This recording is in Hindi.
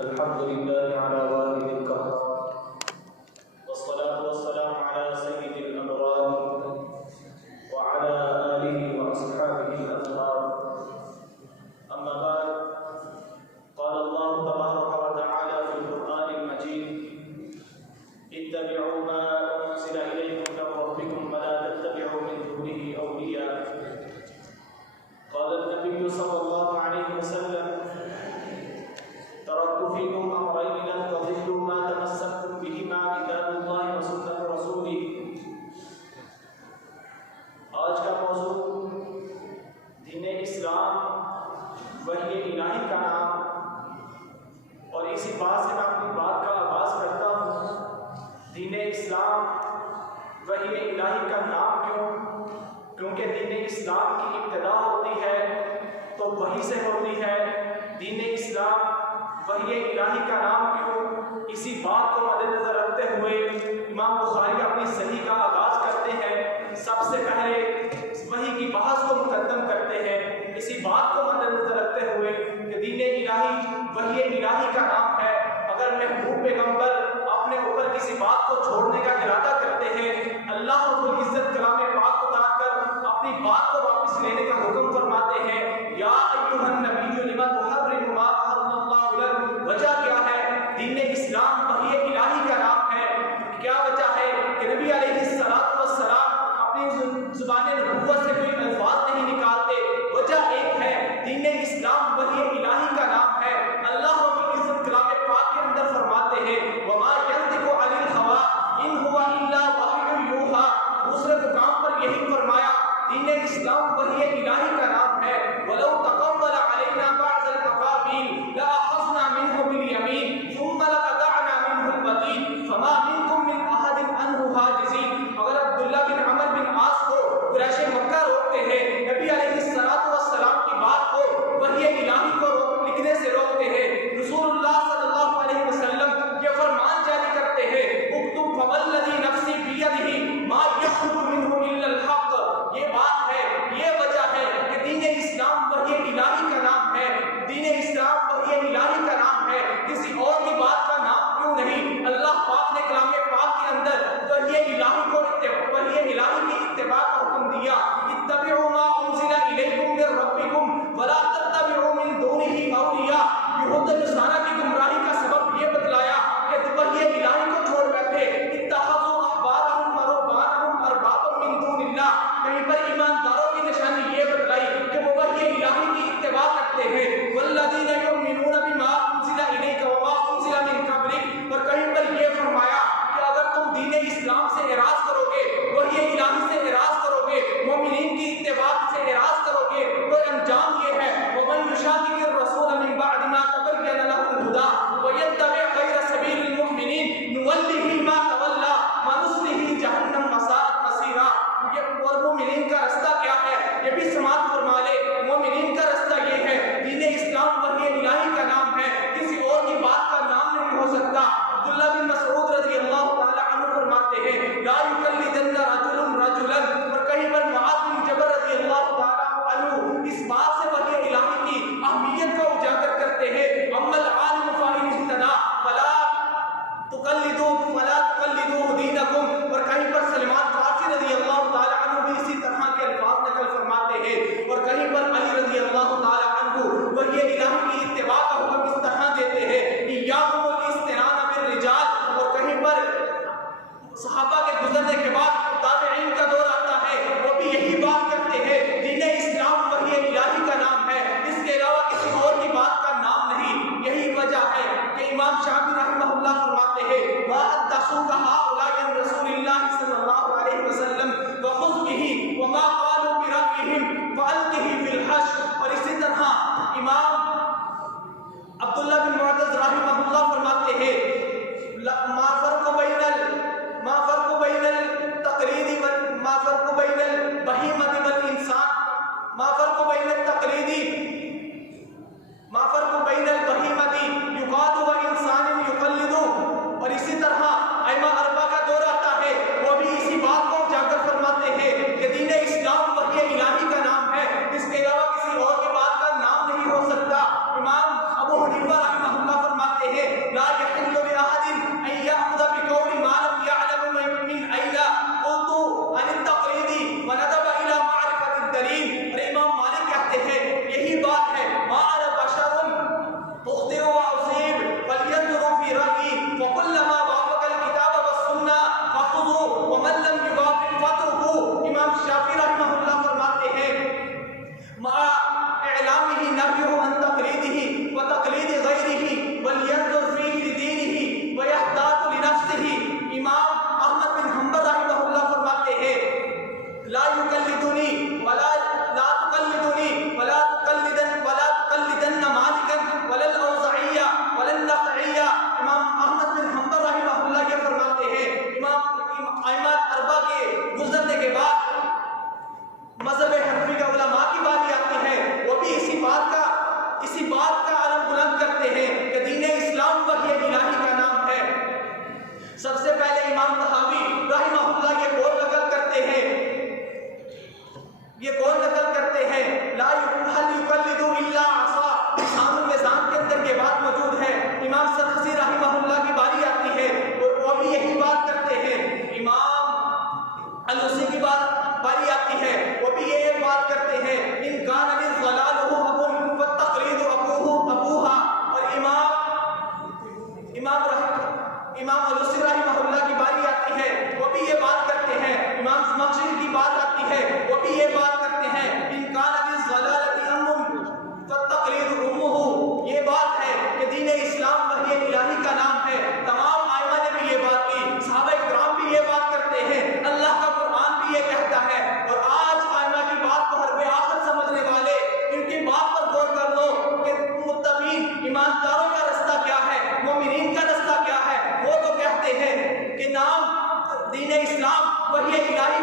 अल्हम्दुलिल्लाह अला वालिदिल कहर वस्सलातु वस्सलामु अला सय्यिदिल अबरार व अला आलिहि व अस्हाबिहि अल-अज़हार। अम्मा बाद, क़ाल अल्लाहु तबारक व तआला फ़िल क़ुरआनिल मजीद, इत्तबि'ू मा उनज़िला इलैकुम मिन रब्बिकुम व ला तत्तबि'ू मिन दूनिहि औलिया। क़ाल an-नबिय्यु सल्लल्लाहु अलैहि वसल्लम, तरक्तु फ़ीकुम अमरैन लन तज़िल्लू मा तमस्सक्तुम बिहिमा किताबुल्लाहि व सुन्नतु रसूलिह। आज का मौज़ू दीन इस्लाम वही इलाही का नाम, और इसी बात से मैं अपनी बात का आगाज़ करता हूँ। दीन इस्लाम वही इलाही का नाम क्यों? क्योंकि दीन इस्लाम की इब्तिदा होती है तो वही से होती है। दीन इस्लाम वही इलाही का नाम क्यों? इसी बात को मद्देनजर रखते हुए इमाम बुखारी अपनी सही का आगाज़ करते हैं। सबसे पहले वही की बहस को मुकद्दम करते हैं, इसी बात को मद्देनजर रखते हुए कि दीन इलाही वही इलाही का नाम है। अगर महबूब पैगंबर अपने ऊपर किसी बात को छोड़ने का इरादा करते हैं, अल्लाह रब्बुल इज्जत कलाम पाक उतार कर अपनी बात को वापस लेने का हुक्म फरमाते हैं। या अय्युहन नबिय्यु लिमा तुहर्रिमु मा अहल्लल्लाहु लक। वजह क्या है? दीन इस्लाम वही इलाही का नाम है। क्या वजह है कि नबी अलैहिस्सलातु वस्सलाम अपनी ज़ुबान नबुव्वत से कोई अल्फाज नहीं निकालते? वजह एक है, दीन इस्लाम वही इलाही का नाम है। अल्लाह रब्बुल इज्जत कलाम पाक के अंदर फरमाते हैं, वमा यंतिकु अनिल हवा इन हुवा इल्ला वह्युन यूहा। दूसरे मुकाम पर यही फरमाया, दीन इस्लाम वही इलाही का नाम है। वलौ तक़व्वल अलैना बअज़ल अक़ावील लअख़ज़ना मिन्हु बिल यमीन थुम्मा लक़तअना मिन्हु अल-वतीन फमा मिनकुम मिन अहदिन अन्हु हाजिज़ीन। अगर अब्दुल्लाह बिन अमर बिन आस को कुरैश मक्का रोकते हैं, नबी अलैहिस्सलातु वस्सलाम की बात को वही इलाही को लिखने से रोकते हैं, रसूलुल्लाह सल्लल्लाहु अलैहि वसल्लम ये फरमान जारी करते हैं, उक्तुब फवल्लज़ी नफ्सी बियदिही मा यख़रुजु मिन्हु इल्ला अल-हक़। ये बात है, ये वजह है कि दीन इस्लाम वही इलाही का नाम है। दीन इस्लाम वही इलाही का नाम है, किसी और की बात का नाम क्यों नहीं? अल्लाह पाक ने कलाम पाक के अंदर वही इलाही को वही इलाही की इत्तिबा का हुक्म दिया। इत्तबिउ मा उनज़िला इलैकुम मिन रब्बिकुम व ला तत्तबिउ मिन दूनिही औलिया। यहूद नसारा की गुमराही का सबब ये बतलाया कि वही इलाही को छोड़ बैठे। इत्तखज़ू अहबारहुम व रुहबानहुम अरबाबम मिन दूनिल्लाह। कहीं पर ईमानदारों की निशानी ये बतलाई कि वो वही इलाही की इत्तिबा करते हैं। वल्लज़ीना युमिनूना बिमा उनज़िला इलैका व मा उनज़िला मिन क़ब्लिक। और कहीं पर ये फरमाया कि अगर तुम दीन इस्लाम से इराज करोगे, वही इलाही से इराज करोगे, मोमिनीन की इत्तिबा से इराज करोगे, तो अंजाम ये है, वमन युशाक़िक़िर रसूल मिन बअदि मा तबय्यन लहु दीन इस्लाम वही इलाही